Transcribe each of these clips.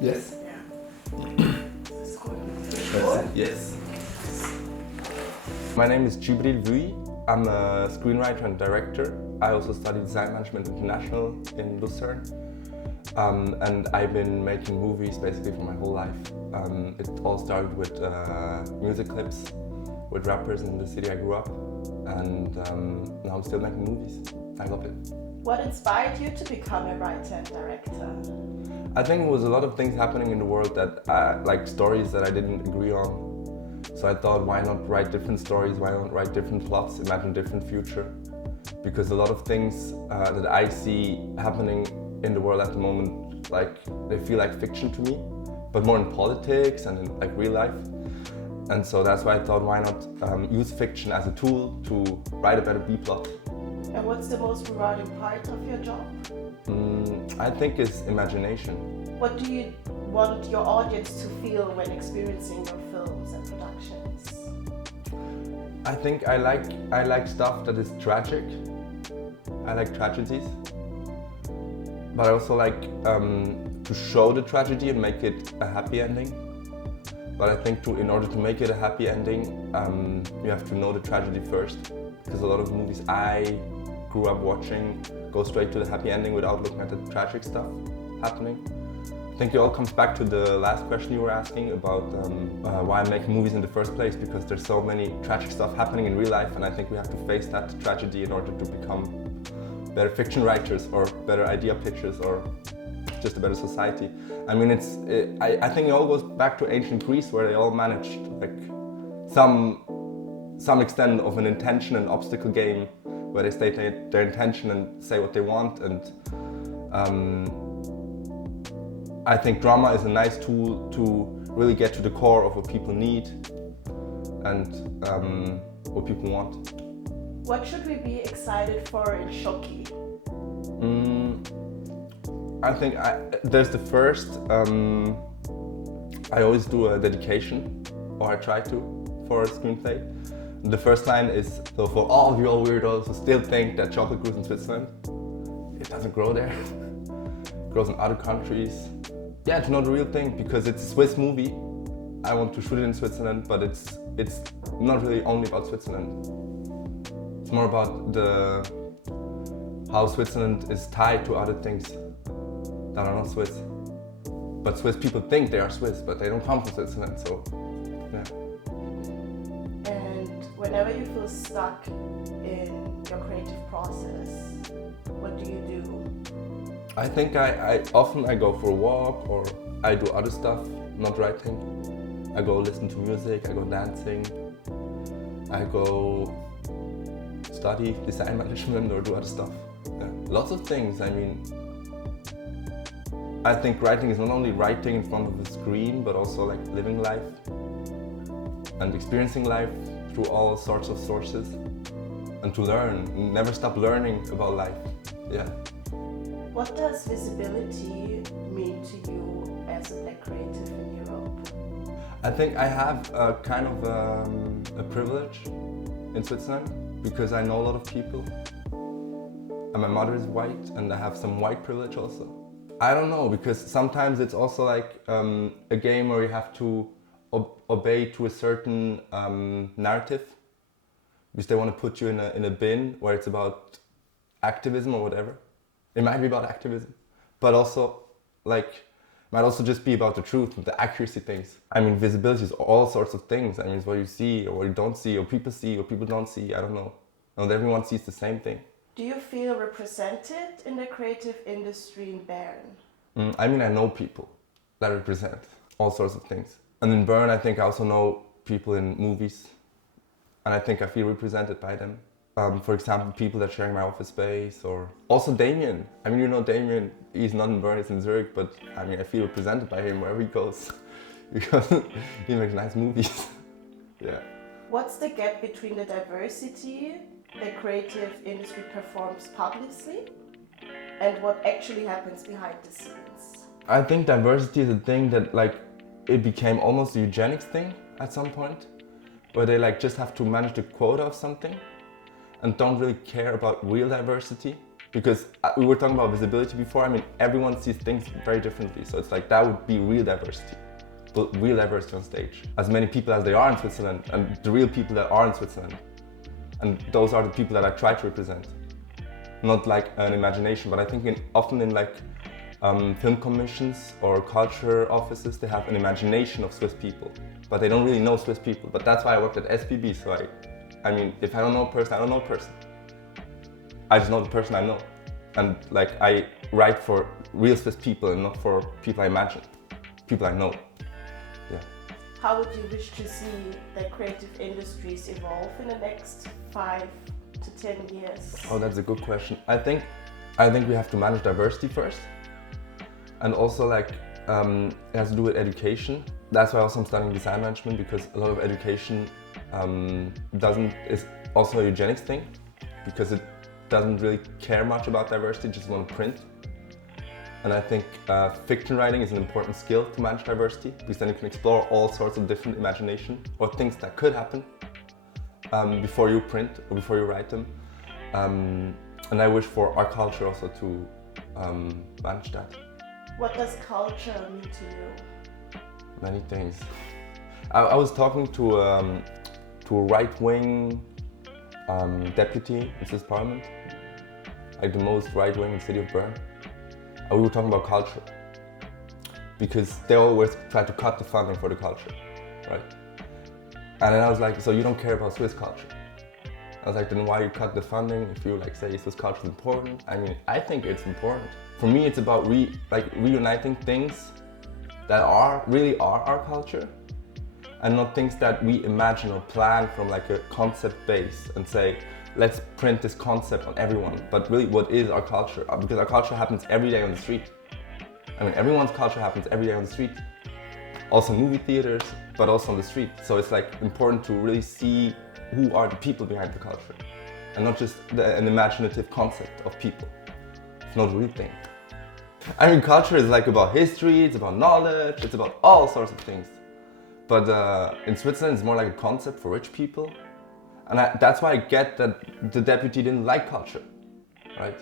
Yes. Yeah. This is good. That's it. Yes. My name is Djibril Vuille. I'm a screenwriter and director. I also studied Design Management International in Lucerne. And I've been making movies basically for my whole life. It all started with music clips with rappers in the city I grew up. And now I'm still making movies. I love it. What inspired you to become a writer and director? I think it was a lot of things happening in the world that, like stories that I didn't agree on. So I thought, why not write different stories? Why not write different plots, imagine different future? Because a lot of things that I see happening in the world at the moment, like they feel like fiction to me, but more in politics and in like real life. And so that's why I thought, why not use fiction as a tool to write a better B-plot? And what's the most rewarding part of your job? I think it's imagination. What do you want your audience to feel when experiencing your films and productions? I think I like stuff that is tragic. I like tragedies. But I also like to show the tragedy and make it a happy ending. But I think in order to make it a happy ending, you have to know the tragedy first. Because a lot of movies I grew up watching go straight to the happy ending without looking at the tragic stuff happening. I think it all comes back to the last question you were asking about why I'm making movies in the first place, because there's so many tragic stuff happening in real life, and I think we have to face that tragedy in order to become better fiction writers or better idea pitchers or just a better society. I mean, I think it all goes back to ancient Greece, where they all managed like some extent of an intention and obstacle game, where they state their intention and say what they want. And I think drama is a nice tool to really get to the core of what people need and what people want. What should we be excited for in Shoki? I think there's the first, I always do a dedication, or I try to, for a screenplay. The first line is, so for all of you old weirdos who still think that chocolate grows in Switzerland, it doesn't grow there. It grows in other countries. Yeah, to know the real thing, because it's a Swiss movie. I want to shoot it in Switzerland, but it's not really only about Switzerland. It's more about how Switzerland is tied to other things that are not Swiss. But Swiss people think they are Swiss, but they don't come from Switzerland, so yeah. Whenever you feel stuck in your creative process, what do you do? I think I often go for a walk, or I do other stuff, not writing. I go listen to music, I go dancing, I go study design management or do other stuff. Yeah. Lots of things. I mean, I think writing is not only writing in front of a screen, but also like living life and experiencing life through all sorts of sources, and to learn, never stop learning about life. Yeah. What does visibility mean to you as a Black creative in Europe? I think I have a kind of a privilege in Switzerland, because I know a lot of people, and my mother is white, and I have some white privilege also. I don't know, because sometimes it's also like a game where you have to obey to a certain narrative, because they want to put you in a bin where it's about activism or whatever. It might be about activism, but also like might also just be about the truth and the accuracy things. I mean, visibility is all sorts of things. I mean, it's what you see or what you don't see, or people see or people don't see. I don't know. Not everyone sees the same thing. Do you feel represented in the creative industry in Bern? I mean, I know people that represent all sorts of things. And in Bern, I think I also know people in movies, and I think I feel represented by them. For example, people that share my office space, or also Damien. I mean, you know Damien, he's not in Bern, he's in Zurich, but I mean, I feel represented by him wherever he goes, because he makes nice movies. Yeah. What's the gap between the diversity the creative industry performs publicly and what actually happens behind the scenes? I think diversity is a thing that like it became almost a eugenics thing at some point, where they like just have to manage the quota of something and don't really care about real diversity. Because we were talking about visibility before. I mean, everyone sees things very differently. So it's like that would be real diversity. But real diversity on stage. As many people as they are in Switzerland, and the real people that are in Switzerland. And those are the people that I try to represent. Not like an imagination, but I think often in like film commissions or culture offices, they have an imagination of Swiss people, but they don't really know Swiss people. But that's why I worked at SBB, so I mean, if I don't know a person, I don't know a person. I just know the person I know. And like, I write for real Swiss people and not for people I imagine, people I know. Yeah. How would you wish to see the creative industries evolve in the next 5 to 10 years? Oh, that's a good question. I think we have to manage diversity first. And also like, it has to do with education. That's why also I'm studying design management, because a lot of education is also a eugenics thing, because it doesn't really care much about diversity, just want to print. And I think fiction writing is an important skill to manage diversity, because then you can explore all sorts of different imagination or things that could happen before you print or before you write them. And I wish for our culture also to manage that. What does culture mean to you? Many things. I was talking to a right-wing deputy in Swiss Parliament, like the most right-wing in the city of Bern. And we were talking about culture, because they always try to cut the funding for the culture, right? And then I was like, so you don't care about Swiss culture? I was like, then why you cut the funding if you like say Swiss culture is important? I mean, I think it's important. For me, it's about reuniting things that really are our culture, and not things that we imagine or plan from like a concept base and say, let's print this concept on everyone. But really, what is our culture? Because our culture happens every day on the street. I mean, everyone's culture happens every day on the street. Also movie theaters, but also on the street. So it's like important to really see who are the people behind the culture, and not just an imaginative concept of people. It's not a real thing. I mean, culture is like about history, it's about knowledge, it's about all sorts of things. But in Switzerland, it's more like a concept for rich people. And that's why I get that the deputy didn't like culture, right?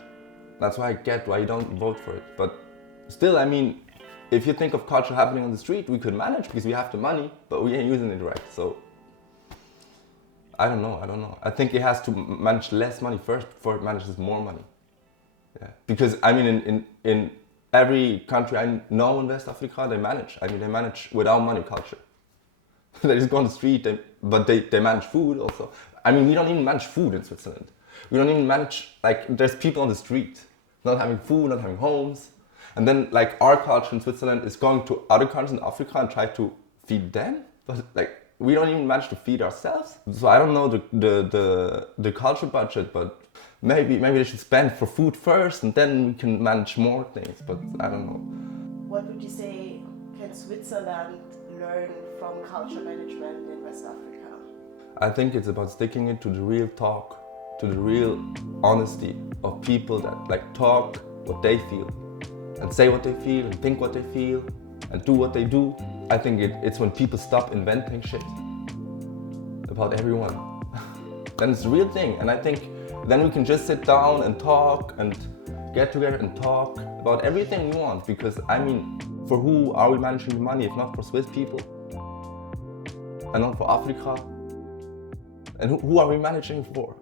That's why I get why you don't vote for it. But still, I mean, if you think of culture happening on the street, we could manage because we have the money, but we ain't using it right. So I don't know. I think it has to manage less money first before it manages more money. Yeah. Because I mean, in every country I know in West Africa, they manage without money culture. They just go on the street, but they manage food also. I mean, we don't even manage food in Switzerland. We don't even manage, like, there's people on the street, not having food, not having homes. And then, like, our culture in Switzerland is going to other countries in Africa and try to feed them. But, like, we don't even manage to feed ourselves. So I don't know the culture budget, but maybe they should spend for food first and then we can manage more things, but I don't know. What would you say can Switzerland learn from culture management in West Africa? I think it's about sticking it to the real talk, to the real honesty of people that like talk what they feel and say what they feel and think what they feel and do what they do. I think it's when people stop inventing shit about everyone. Then it's a real thing, and I think then we can just sit down and talk and get together and talk about everything we want, because I mean, for who are we managing the money if not for Swiss people? And not for Africa? And who are we managing for?